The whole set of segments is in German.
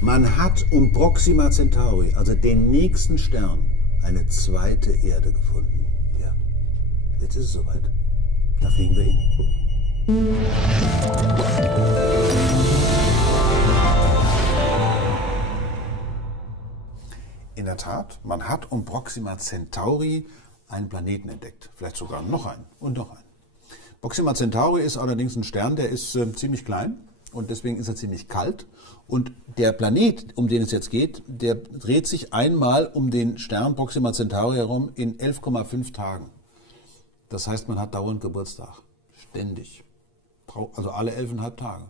Man hat um Proxima Centauri, also den nächsten Stern, eine zweite Erde gefunden. Ja, jetzt ist es soweit. Da fliegen wir hin. In der Tat, man hat um Proxima Centauri einen Planeten entdeckt. Vielleicht sogar noch einen und noch einen. Proxima Centauri ist allerdings ein Stern, der ist ziemlich klein und deswegen ist er ziemlich kalt. Und der Planet, um den es jetzt geht, der dreht sich einmal um den Stern Proxima Centauri herum in 11,5 Tagen. Das heißt, man hat dauernd Geburtstag. Ständig. Also alle 11,5 Tage.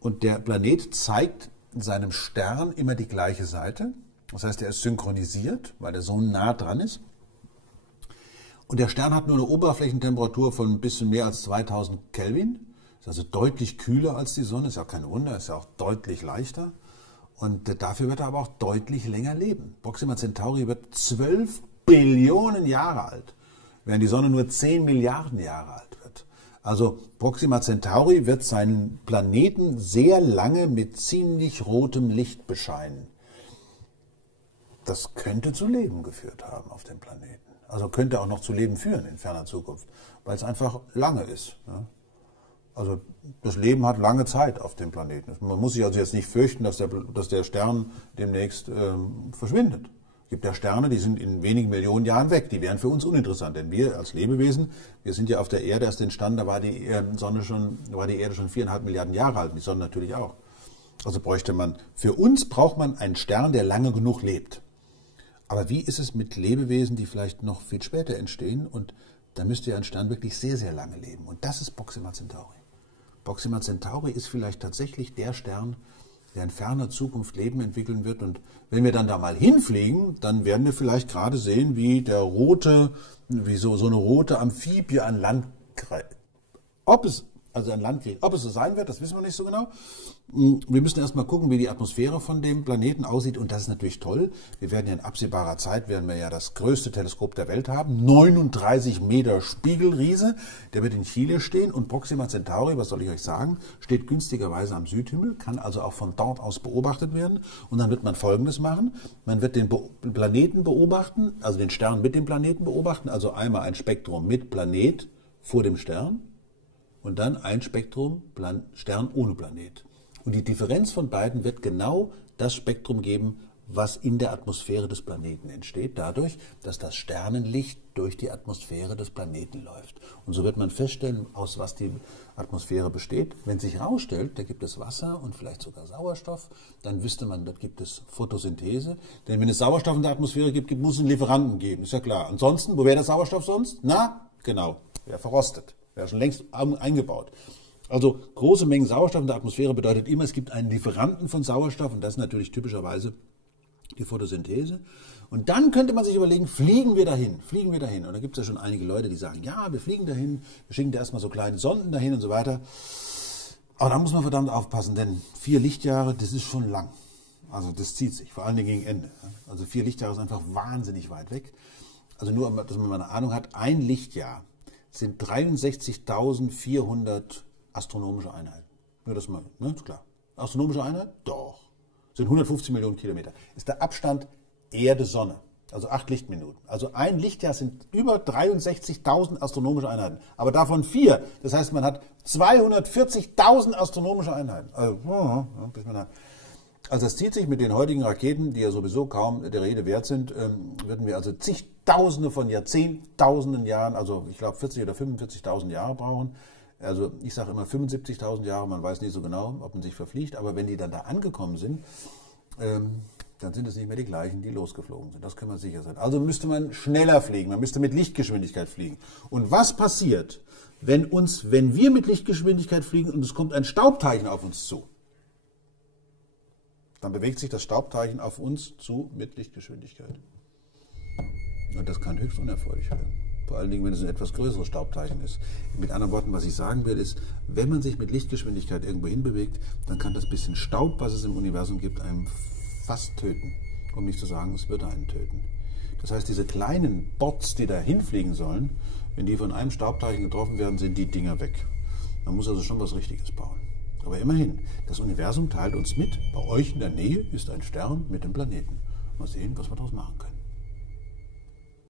Und der Planet zeigt in seinem Stern immer die gleiche Seite. Das heißt, er ist synchronisiert, weil er so nah dran ist. Und der Stern hat nur eine Oberflächentemperatur von ein bisschen mehr als 2000 Kelvin. Ist also deutlich kühler als die Sonne. Ist ja kein Wunder, ist ja auch deutlich leichter. Und dafür wird er aber auch deutlich länger leben. Proxima Centauri wird 12 Billionen Jahre alt, während die Sonne nur 10 Milliarden Jahre alt wird. Also Proxima Centauri wird seinen Planeten sehr lange mit ziemlich rotem Licht bescheinen. Das könnte zu Leben geführt haben auf dem Planeten. Also könnte auch noch zu Leben führen in ferner Zukunft, weil es einfach lange ist. Ja. Also das Leben hat lange Zeit auf dem Planeten. Man muss sich also jetzt nicht fürchten, dass der Stern demnächst verschwindet. Es gibt ja Sterne, die sind in wenigen Millionen Jahren weg. Die wären für uns uninteressant, denn wir als Lebewesen, wir sind ja auf der Erde erst entstanden, da war die Erde schon 4,5 Milliarden Jahre alt, die Sonne natürlich auch. Also für uns braucht man einen Stern, der lange genug lebt. Aber wie ist es mit Lebewesen, die vielleicht noch viel später entstehen? Und da müsste ja ein Stern wirklich sehr, sehr lange leben. Und das ist Proxima Centauri. Proxima Centauri ist vielleicht tatsächlich der Stern, der in ferner Zukunft Leben entwickeln wird. Und wenn wir dann da mal hinfliegen, dann werden wir vielleicht gerade sehen, wie so eine rote Amphibie an Land kriegt. Ob es so sein wird, das wissen wir nicht so genau. Wir müssen erst mal gucken, wie die Atmosphäre von dem Planeten aussieht. Und das ist natürlich toll. Wir werden ja in absehbarer Zeit das größte Teleskop der Welt haben. 39 Meter Spiegelriese. Der wird in Chile stehen. Und Proxima Centauri, was soll ich euch sagen, steht günstigerweise am Südhimmel, kann also auch von dort aus beobachtet werden. Und dann wird man Folgendes machen. Man wird den Planeten beobachten, also den Stern mit dem Planeten beobachten. Also einmal ein Spektrum mit Planet vor dem Stern. Und dann ein Spektrum Stern ohne Planet. Und die Differenz von beiden wird genau das Spektrum geben, was in der Atmosphäre des Planeten entsteht, dadurch, dass das Sternenlicht durch die Atmosphäre des Planeten läuft. Und so wird man feststellen, aus was die Atmosphäre besteht. Wenn sich herausstellt, da gibt es Wasser und vielleicht sogar Sauerstoff, dann wüsste man, dort gibt es Photosynthese. Denn wenn es Sauerstoff in der Atmosphäre gibt, muss es einen Lieferanten geben, ist ja klar. Ansonsten, wo wäre der Sauerstoff sonst? Na, genau, wäre verrostet. Wäre schon längst eingebaut. Also große Mengen Sauerstoff in der Atmosphäre bedeutet immer, es gibt einen Lieferanten von Sauerstoff und das ist natürlich typischerweise die Photosynthese. Und dann könnte man sich überlegen, fliegen wir dahin? Fliegen wir dahin? Und da gibt es ja schon einige Leute, die sagen, ja, wir fliegen dahin, wir schicken da erstmal so kleine Sonden dahin und so weiter. Aber da muss man verdammt aufpassen, denn 4 Lichtjahre, das ist schon lang. Also das zieht sich, vor allen Dingen gegen Ende. Also 4 Lichtjahre ist einfach wahnsinnig weit weg. Also nur, dass man mal eine Ahnung hat, ein Lichtjahr sind 63.400 astronomische Einheiten. Nur das mal, ne, ist klar. Astronomische Einheit? Doch. Sind 150 Millionen Kilometer. Ist der Abstand Erde-Sonne. Also 8 Lichtminuten. Also ein Lichtjahr sind über 63.000 astronomische Einheiten. Aber davon 4. Das heißt, man hat 240.000 astronomische Einheiten. Also das zieht sich mit den heutigen Raketen, die ja sowieso kaum der Rede wert sind, würden wir also zigtausende von Jahrzehntausenden Jahren, also ich glaube 40.000 oder 45.000 Jahre brauchen. Also ich sage immer 75.000 Jahre, man weiß nicht so genau, ob man sich verfliegt, aber wenn die dann da angekommen sind, dann sind es nicht mehr die gleichen, die losgeflogen sind. Das kann man sicher sein. Also müsste man schneller fliegen, man müsste mit Lichtgeschwindigkeit fliegen. Und was passiert, wenn wir mit Lichtgeschwindigkeit fliegen und es kommt ein Staubteilchen auf uns zu? Dann bewegt sich das Staubteilchen auf uns zu mit Lichtgeschwindigkeit. Und das kann höchst unerfreulich werden. Vor allen Dingen, wenn es ein etwas größeres Staubteilchen ist. Mit anderen Worten, was ich sagen will, ist, wenn man sich mit Lichtgeschwindigkeit irgendwo hinbewegt, dann kann das bisschen Staub, was es im Universum gibt, einem fast töten. Um nicht zu sagen, es wird einen töten. Das heißt, diese kleinen Bots, die da hinfliegen sollen, wenn die von einem Staubteilchen getroffen werden, sind die Dinger weg. Man muss also schon was Richtiges bauen. Aber immerhin, das Universum teilt uns mit, bei euch in der Nähe ist ein Stern mit dem Planeten. Mal sehen, was wir daraus machen können.